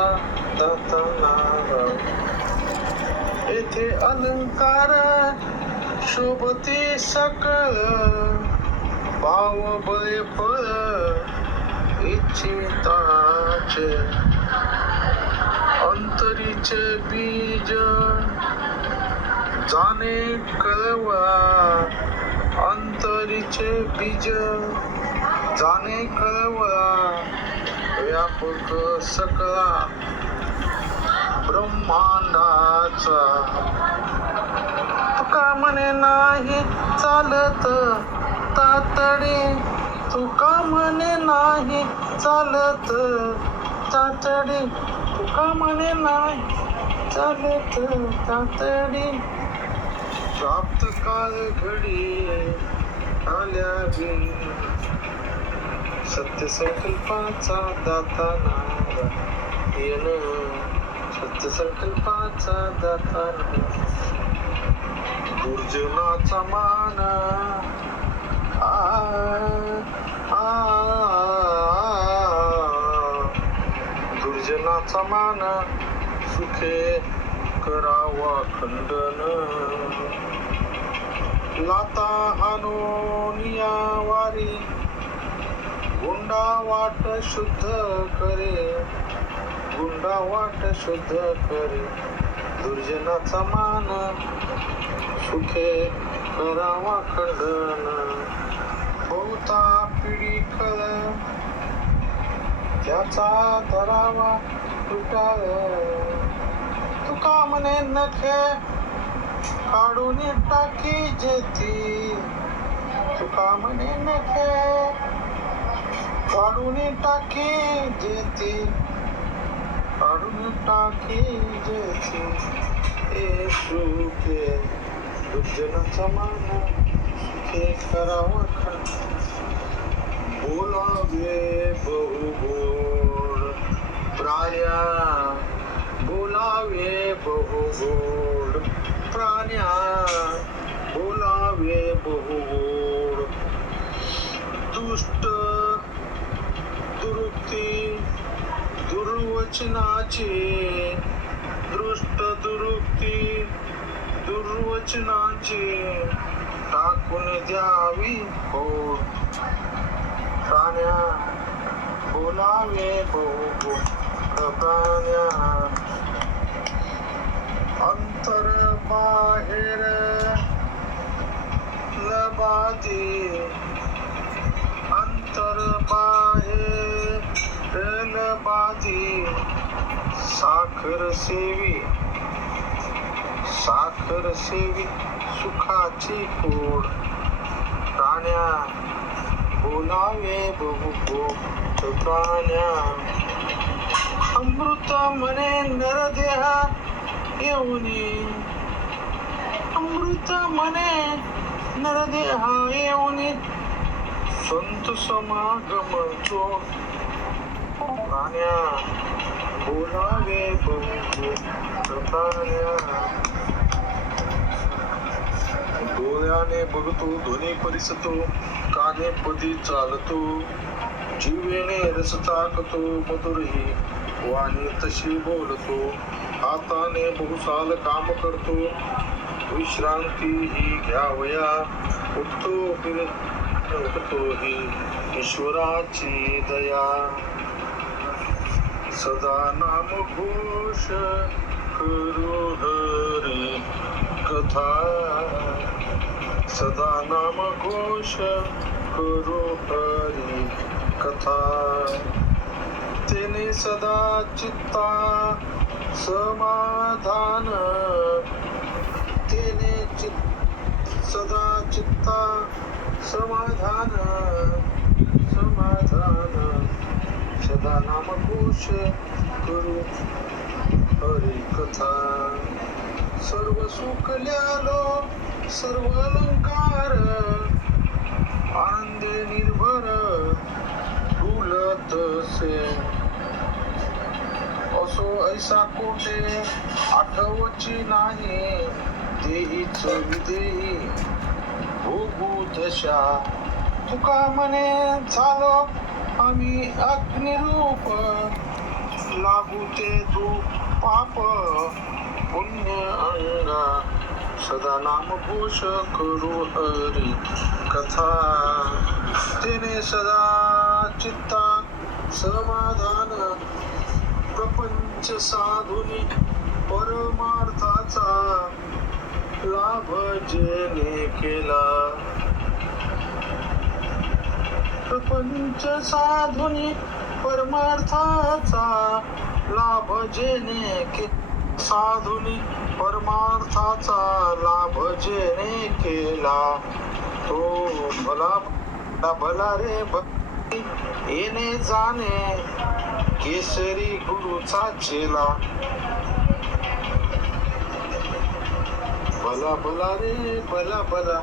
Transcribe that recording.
कसा दाता नावा. येथे अलंकार शोभते सकळ, भाव बळे फळ इच्छिताचे. अंतरीचे बीज जाणे कळवा, अंतरीचे बीज जाणे कळवा. व्यापक सकला ब्रह्मांडाचा. तुका म्हणे नाही चालत तातडी, तुका म्हणे नाही चालत तातडी, तुका म्हणे नाही चालत तातडी. प्राप्त काळ घडी आल्या बिन, सत्य संकल्पाचा दाता नारायण. सत्य संकल्पाचा दाता दुर्जनाचा मान दुर्जनाचा मान सुखे करावा खंडन. लाता हानोनिया वारी गुंडा वाट शुद्ध करे, गुंडा वाट शुद्ध करे. दुर्जनाचा मान सुखे करावा खंडन. बहुता पिढी कळ त्याचा धरावा तुटाळ. तुका म्हणे नखे काढून टाकी जेती, तुका म्हणे नखे काढून टाकी जेती, काढून टाकी जेती. ए सुखे दुर्जनाचा मान सुखे करावा खंड. बोलावे बहुगोड प्राण्या, बोलावे बहुगोड प्राण्या, बोलावे बहुगोड. दुष्ट दुरुक्ती दुर्वचनाचे, दृष्ट दुरुक्ती दुर्वचनाचे टाकून द्यावी हो. प्राण्या बोलावे बहुगोड प्राण्या. अंतर बाहेर लबादी, अंतर बाहेर लबादी. साखर सेवी, साखर सेवी सुखाची कोड. प्राण्या बोलावे बहुगोड प्राण्या. अमृत म्हणे नरदेहा येऊनी, अमृत म्हणे नरदेहा येऊनी. संत समागम तो प्राण्या बोलावे बहुगोड प्राण्या. डोळ्याने बघतो ध्वनी परिसतो, काने पदी चालतो, जीवेने रस चाकतो, मधुरही वाणी तशी बोलतो. हाताने बहुसाल काम करतो, विश्रांती ही घ्यावया. उठतो ही ईश्वराची दया. सदा नाम घोष करू हरी कथा, सदा नाम घोष करू हरी कथा. तेने सदा चित्ता समाधान, तेने सदा चित्ता समाधान, समाधान. सदा नाम घोष करू हरी कथा. सर्व सुखल्यालो सर्व अलंकार, आनंदे निर्भर डुलत से. असो ऐसा कोठे आठवची नाही, देहीच विदेही भोगू दशा. तुका म्हणे झालो आम्ही अग्निरूप, लागू ते तू पाप पुण्य अंगा सदा नाम घोष करू हरी कथा तेने सदा चित्ता समाधान प्रपंच साधुनी परमार्थाचा लाभ जेने केला प्रपंच साधुनी परमार्थाचा लाभ जेने साधुनी परमार्थाचा लाभ जेने केला तो भला भला रे भक्ती येणे जाणे केसरी गुरुचा चेला भला भला रे भला भला